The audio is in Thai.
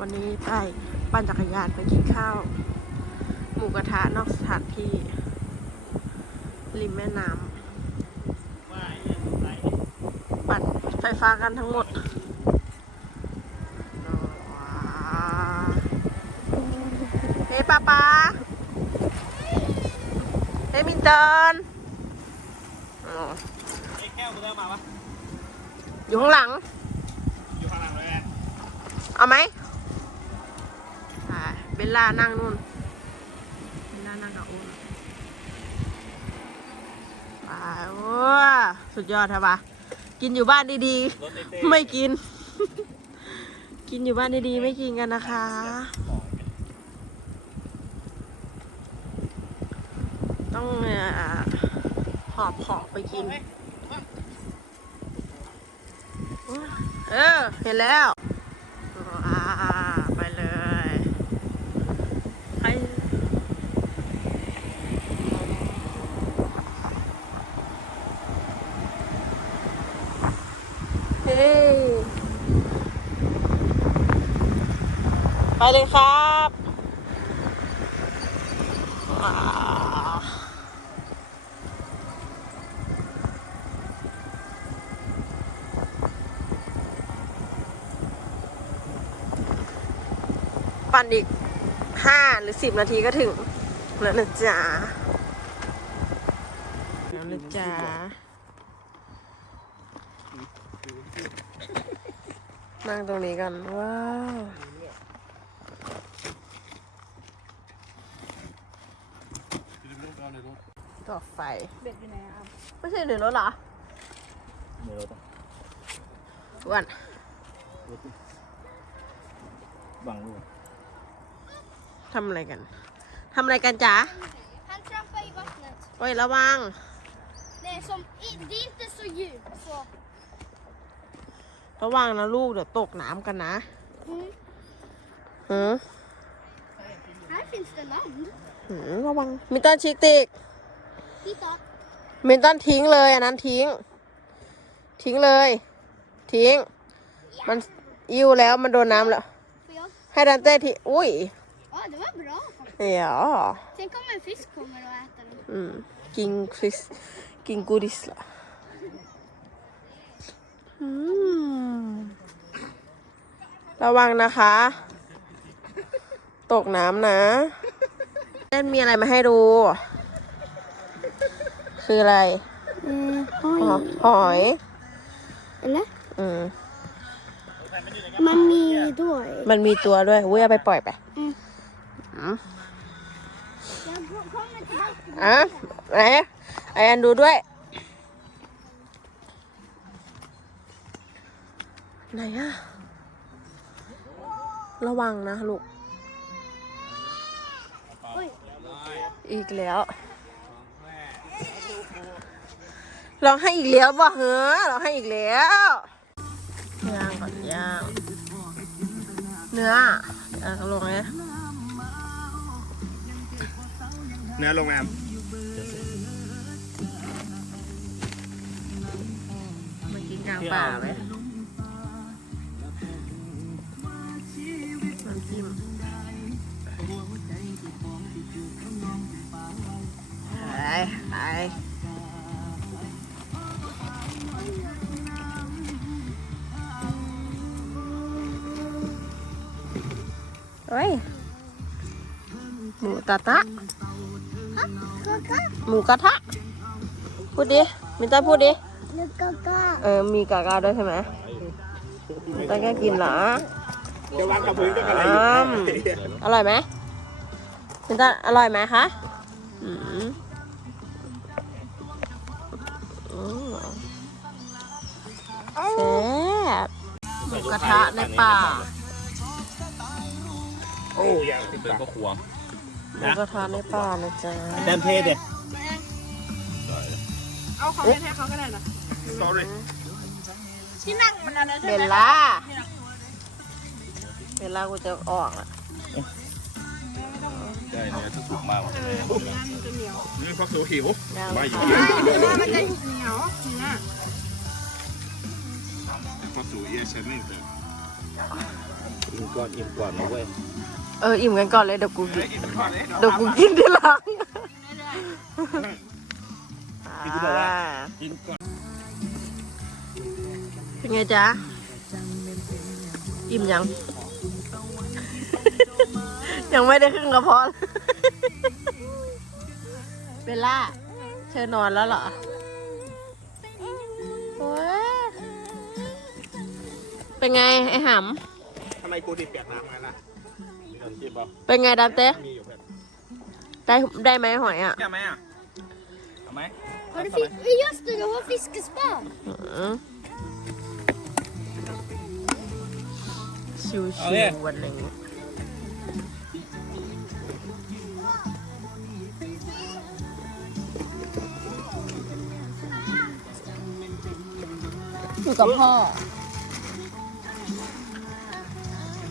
วันนี้ไปปั่นจักรยานไปกินข้าว หมูกระทะนอกสถานที่ ริมแม่น้ำปั่นไฟฟ้ากันทั้งหมดว้าวเฮ้ยป้าป้าเฮ้ยมินเตินอ๋อไอ้แก้วกูได้มาปะอยู่ข้างหลังอยู่ข้างหลังเลยแหละเอาไหมอ่า เบลล่านั่งนู่นเบลล่านั่งกับอุ้นไปโอ้สุดยอดครับปะกินอยู่บ้านดีรถเต้ๆไม่กิน กินอยู่บ้านดีๆ ไม่กินกันนะคะ ต้องเอ่อหอบของไปกิน เออ เห็นแล้วว้าไปเลยไปเฮ้ ยไปเลยครับปั่นอีกห้าหรือสิบนาทีก็ถึงแล้วนะจ๊ะแล้วนะจ๊ะ นั่งตรงนี้กัน ว้าวต่อไฟ เบ็ดอยู่ไหนอะไม่ใช่หนึ่งรถเหรอเดี๋ยวรถอ้วนรถบังลูกทำอะไรกันทำอะไรกันจ๊ะ Han trampar i vattnet. โอ้ยระวัง Det är som, i- det är inte så djupt så. ระวังนะลูกเดี๋ยวตกน้ำกันนะ Mm. หือ Här finns det land. หือระวังมินตันชิกติก Titta. มินตันทิ้งเลยอันนั้นทิ้ง ทิ้งเลย ทิ้ง มันอิ่วแล้วมันโดนน้ำแล้ว Får jag? ให้ดันเต้ทิ้งอุ้ย Ja, det var bra faktiskt. เดี๋ยว Tänk om en fisk kommer och äter den. อืมกินคริสกินกูดิสละอืม ระวังนะคะ ตกน้ำนะเล่นมีอะไรมาให้ดู คืออะไร Mm, หอหอย Eller? อืม Man är då. มันมีตัวด้วยอุ้ยเอาไปปล่อยไปอืมอืม Jag kommer tillbaka. อะไหนไออันดูด้วย ไหนอะระวังนะลูก Oj. อีกแล้วร้องให้อีกแล้วบ่เหรอร้องให้อีกแล้วย่างก่อนย่าง เนื้อเออลงเลยเนื้อโรงแรมมากินกลางป่าไหม น้ำจิ้มไปไปเฮ้ยหมูตะตะ Kaka. หมูกระทะ พูดดิ มินต้าพูดดิ Nu kaka. เออ มีกากาด้วยใช่ไหมมินต้าแค่กินเหรอ จะวางกับพื้นก็อะไรอืมอร่อยไหมมินต้าอร่อยไหมคะอืมอืมแซ่บหมูกระทะในป่าโอ้ยางติดก็ควงหมูกระทะในป่านะจ๊ะแดนเทสเนี่ยเอาของไปให้เขาก็ได้นะ sorry ที่นั่งมันอันนั้นใช่เบไหมลล่า เบลล่ากูจะออกอะได้เนื้อสุกมากเออเนื้อมันจะเหนียวนี่พักสูหิวย่างมาอยู่ใช่เนื้อมันจะเหนียวเนื้อพักสูเอียชันนี่เถอะอิ่มก่อนอิ่มก่อนนะเว้ยเอออิ่มกันก่อนเลยเดี๋ยวกูเฮ้ยอิ่มก่อนเลยเดี๋ยวกูกินทีหลังกินที่บอกว่ากินก่อนเป็นไงจ๊ะอิ่มยัง ยังไม่ได้ครึ่งกระเพาะเลยเบลล่า เชิญนอนแล้วเหรอโอ้ยเป็นไงไอ้หทำไมกูติดเปียกน้ำไงล่ะมีน้ำจิ้มเปล่าำเป็นไงดามเต้มีอยู่เพื่อนได้ได้ไหมหอยอะแก้ไหมอะเอาไหม Har du fisk? Just det, du har fiskespön. อืมชิวๆวันหนึ่ง อยู่กับพ่อ